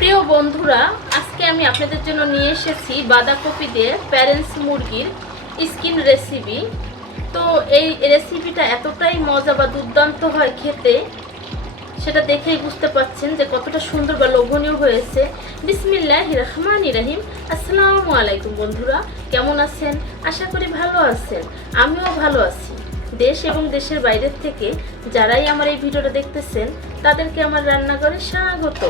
প্রিয় বন্ধুরা, আজকে আমি আপনাদের জন্য নিয়ে এসেছি বাঁধাকপি দিয়ে প্যারেন্টস মুরগির স্কিন রেসিপি তো এই রেসিপিটা এতটাই মজা বা দুর্দান্ত হয় খেতে, সেটা দেখেই বুঝতে পাচ্ছেন যে কতটা সুন্দর বা লোভনীয় হয়েছে। বিসমিল্লাহ রহমান রাহিম। আসসালামু আলাইকুম বন্ধুরা, কেমন আছেন? আশা করি ভালো আছেন। আমিও ভালো আছি। দেশ এবং দেশের বাইরের থেকে যারাই আমার এই ভিডিওটা দেখতেছেন, তাদেরকে আমার রান্নাঘরে স্বাগত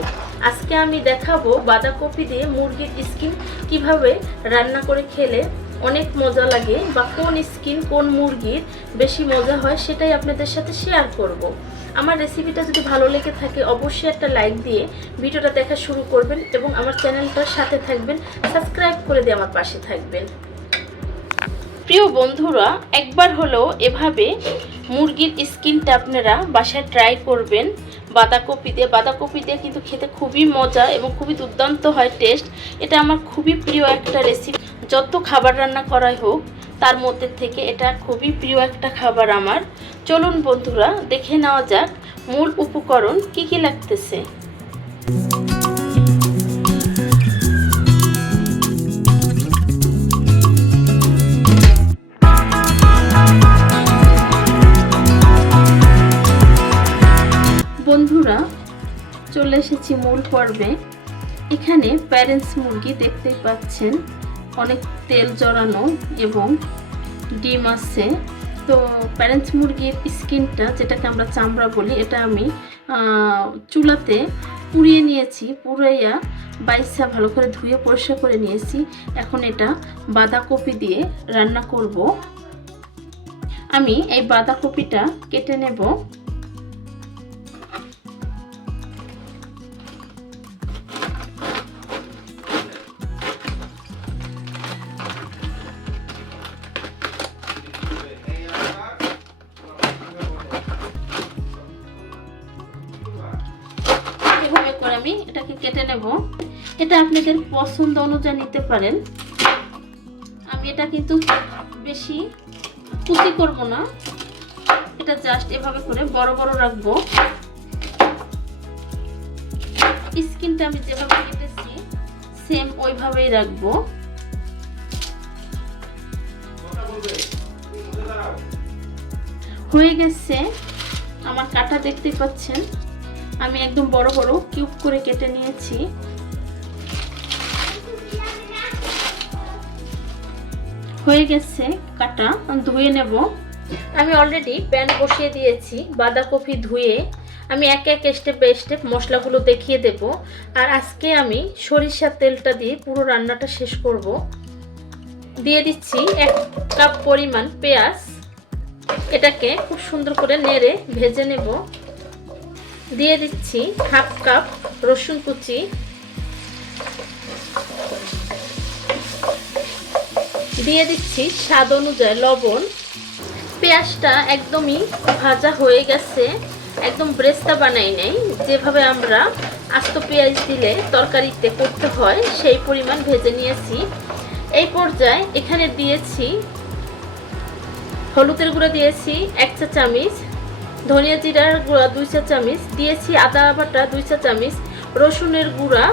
আজকে আমি দেখাবো বাঁধাকপি দিয়ে মুরগির স্কিন কীভাবে রান্না করে খেলে অনেক মজা লাগে বা কোন স্কিন কোন মুরগির বেশি মজা হয় সেটাই আপনাদের সাথে শেয়ার করব। আমার রেসিপিটা যদি ভালো লেগে থাকে, অবশ্যই একটা লাইক দিয়ে ভিডিওটা দেখা শুরু করবেন এবং আমার চ্যানেলটার সাথে থাকবেন সাবস্ক্রাইব করে দিয়ে আমার পাশে থাকবেন প্রিয় বন্ধুরা, একবার হলেও এভাবে মুরগির স্কিনটা আপনারা বাসায় ট্রাই করবেন। বাঁধাকপি দিয়ে বাঁধাকপি দিয়ে কিন্তু খেতে খুবই মজা এবং খুবই দুর্দান্ত হয় টেস্ট এটা আমার খুবই প্রিয় একটা রেসিপি যত খাবার রান্না করাই হোক, তার মধ্যে থেকে এটা খুবই প্রিয় একটা খাবার আমার। চলুন বন্ধুরা, দেখে নেওয়া যাক মূল উপকরণ কি কি লাগতেছে। চলে মূল পর্বে। এখানে প্যারেন্টস মুরগি দেখতেই পাচ্ছেন, অনেক তেল জড়ানো এবং ডিম আছে। তো প্যারেন্টস মুরগির স্কিনটা, যেটাকে আমরা চামড়া বলি, এটা আমি চুলাতে পুড়িয়ে নিয়েছি, পুড়াইয়া বাইসা ভালো করে ধুয়ে পরিষ্কার করে নিয়েছি। এখন এটা বাঁধাকপি দিয়ে রান্না করব। আমি এই বাঁধাকপিটা কেটে নেব। কেটে নেব। এটা আপনাদের পছন্দ অনুযায়ী নিতে পারেন। আমি এটা কিন্তু বেশি কুচি করব না। এটা জাস্ট এভাবে করে বড় বড় রাখব। স্কিনটা আমি যেভাবে কেটেছি সেম ওইভাবেই রাখব। হয়ে গেছে। আমার কাটা দেখতে পাচ্ছেন। আমি একদম বড় বড় কিউব করে কেটে নিয়েছি। হয়ে গেছে কাটা ধুয়ে নেব। আমি অলরেডি প্যান বসিয়ে দিয়েছি, বাঁধাকপি ধুয়ে। আমি এক এক স্টেপ বাই স্টেপ মশলাগুলো দেখিয়ে দেব। আর আজকে আমি সরিষার তেলটা দিয়ে পুরো রান্নাটা শেষ করব। দিয়ে দিচ্ছি এক কাপ পরিমাণ পেঁয়াজ। এটাকে খুব সুন্দর করে নেড়ে ভেজে নেব। দিয়ে দিচ্ছি হাফ কাপ রসুন কুচি। দিয়ে দিচ্ছি স্বাদ অনুযায়ী লবণ। পেঁয়াজটা একদমই ভাজা হয়ে গেছে, একদম ব্রেস্তা বানাই নেই। যেভাবে আমরা আস্ত পেঁয়াজ দিলে তরকারিতে করতে হয়, সেই পরিমাণ ভেজে নিয়েছি। এই পর্যায়ে এখানে দিয়েছি হলুদের গুঁড়ো দিয়েছি, এক চা চামচ ধনিয়া জিরার গুঁড়া দুই চা চামচ দিয়েছি আদা বাটা দুই চা চামচ রসুনের গুঁড়া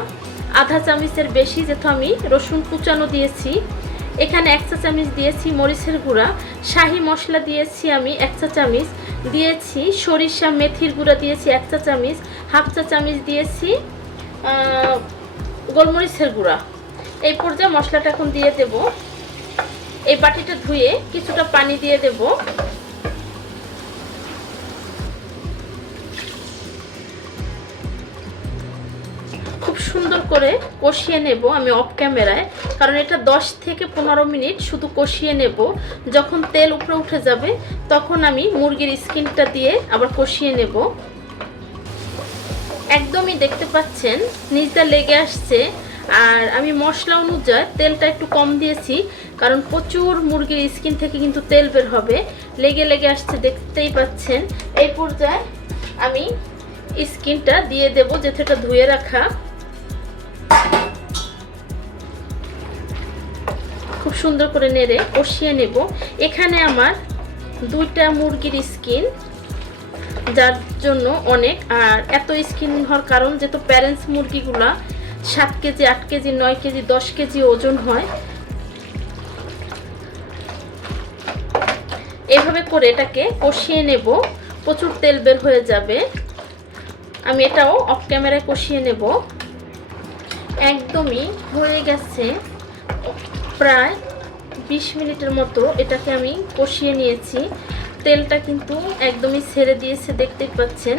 আধা চামচের বেশি যেহেতু আমি রসুন কুচানো দিয়েছি। এখানে এক চা চামচ দিয়েছি মরিচের গুঁড়া, শাহি মশলা দিয়েছি আমি এক চা চামচ দিয়েছি সরিষা মেথির গুঁড়া দিয়েছি এক চা চামচ হাফ চা চামচ দিয়েছি গোলমরিচের গুঁড়া। এই পর্যায়ে মশলাটা এখন দিয়ে দেব। এই বাটিটা ধুয়ে কিছুটা পানি দিয়ে দেব। সুন্দর করে কষিয়ে নেব আমি অফ ক্যামেরায় কারণ এটা 10 থেকে পনেরো মিনিট শুধু কষিয়ে নেব। যখন তেল উপরে উঠে যাবে, তখন আমি মুরগির স্কিনটা দিয়ে আবার কষিয়ে নেব। একদমই দেখতে পাচ্ছেন নিচটা লেগে আসছে। আর আমি মশলা অনুযায়ী তেলটা একটু কম দিয়েছি, কারণ প্রচুর মুরগির স্কিন থেকে কিন্তু তেল বের হবে। লেগে লেগে আসছে, দেখতেই পাচ্ছেন। এই পর্যায়ে আমি স্কিনটা দিয়ে দেব যেটা ধুয়ে রাখা। খুব সুন্দর করে নেড়ে কষিয়ে নেব। এখানে আমার দুইটা মুরগির স্কিন যার জন্য অনেক। আর এত স্কিন হওয়ার কারণ যেহেতু প্যারেন্টস মুরগিগুলা সাত কেজি, আট কেজি, নয় কেজি, দশ কেজি ওজন হয়। এভাবে করে এটাকে কষিয়ে নেব। প্রচুর তেল বের হয়ে যাবে। আমি এটাও অফ ক্যামেরায় কষিয়ে নেব। একদমই হয়ে গেছে। প্রায় বিশ মিনিটের মতো এটাকে আমি কষিয়ে নিয়েছি। তেলটা কিন্তু একদমই ছেড়ে দিয়েছে, দেখতেই পাচ্ছেন।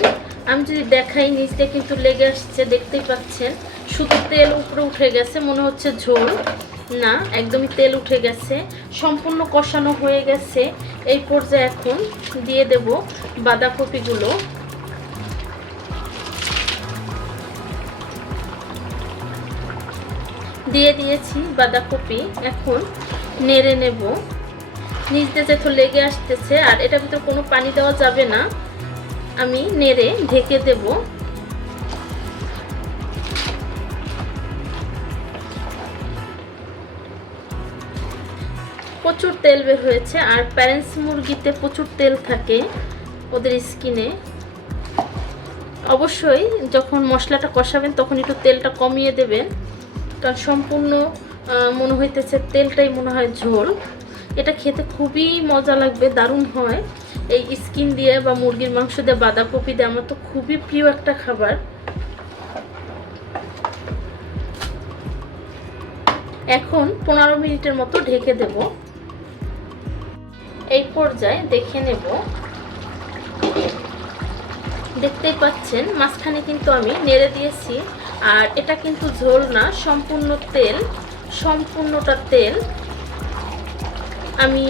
আমি যদি দেখাই, নিচে কিন্তু লেগে আসছে, দেখতেই পাচ্ছেন। শুধু তেল উপরে উঠে গেছে, মনে হচ্ছে ঝোল। না, একদমই তেল উঠে গেছে। সম্পূর্ণ কষানো হয়ে গেছে। এই পর্যায়ে এখন দিয়ে দেব বাঁধাকপিগুলো। দিয়ে দিয়েছি বাঁধাকপি। এখন নেড়ে নেব। নিচ দিয়ে যেহেতু লেগে আসতেছে, আর এটার ভিতরে কোনো পানি দেওয়া যাবে না, আমি নেড়ে ঢেকে দেব। প্রচুর তেল বের হয়েছে, আর প্যারেন্টস মুরগিতে প্রচুর তেল থাকে ওদের স্কিনে। অবশ্যই যখন মশলাটা কষাবেন, তখন একটু তেলটা কমিয়ে দেবেন। কারণ সম্পূর্ণ মনে হইতেছে তেলটাই মনে হয় ঝোল। এটা খেতে খুবই মজা লাগবে, দারুণ হয়। এই স্কিন দিয়ে বা মুরগির মাংস দিয়ে, বাঁধাকপি দিয়ে আমার তো খুবই প্রিয় একটা খাবার। এখন পনেরো মিনিটের মতো ঢেকে দেব। এই পর্যায়ে দেখে নেব। দেখতেই পাচ্ছেন, মাঝখানে কিন্তু আমি নেড়ে দিয়েছি। আর এটা কিন্তু ঝোল না, সম্পূর্ণ তেল, সম্পূর্ণটা তেল। আমি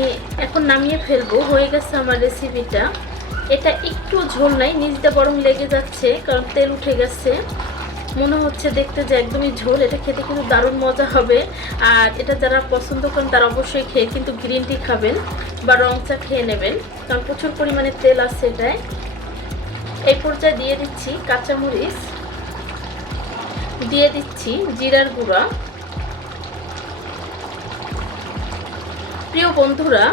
এখন নামিয়ে ফেলব, হয়ে গেছে আমার রেসিপিটা এটা একটু ঝোল নাই নিচটা বরং লেগে যাচ্ছে, কারণ তেল উঠে গেছে। মনে হচ্ছে দেখতে যে একদমই ঝোল, এটা খেতে কিন্তু দারুণ মজা হবে। আর এটা যারা পছন্দ করেন তারা অবশ্যই খেয়ে কিন্তু গ্রিন টি খাবেন বা রং চা খেয়ে নেবেন, কারণ প্রচুর পরিমাণে তেল আছে এটায়। এই পর্যায়ে দিয়ে দিচ্ছি কাঁচামরিচ। দিয়ে দিচ্ছি জিরার গুঁড়া। প্রিয় বন্ধুরা,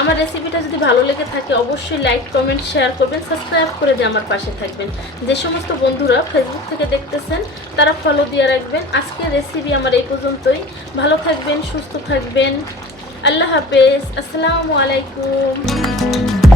আমার রেসিপিটা যদি ভালো লেগে থাকে, অবশ্যই লাইক, কমেন্ট, শেয়ার করবেন, সাবস্ক্রাইব করে দিয়ে আমার পাশে থাকবেন। যে সমস্ত বন্ধুরা ফেসবুক থেকে দেখতেছেন, তারা ফলো দিয়ে রাখবেন। আজকের রেসিপি আমার এই পর্যন্তই। ভালো থাকবেন, সুস্থ থাকবেন। আল্লাহ হাফেজ। আসসালামু আলাইকুম।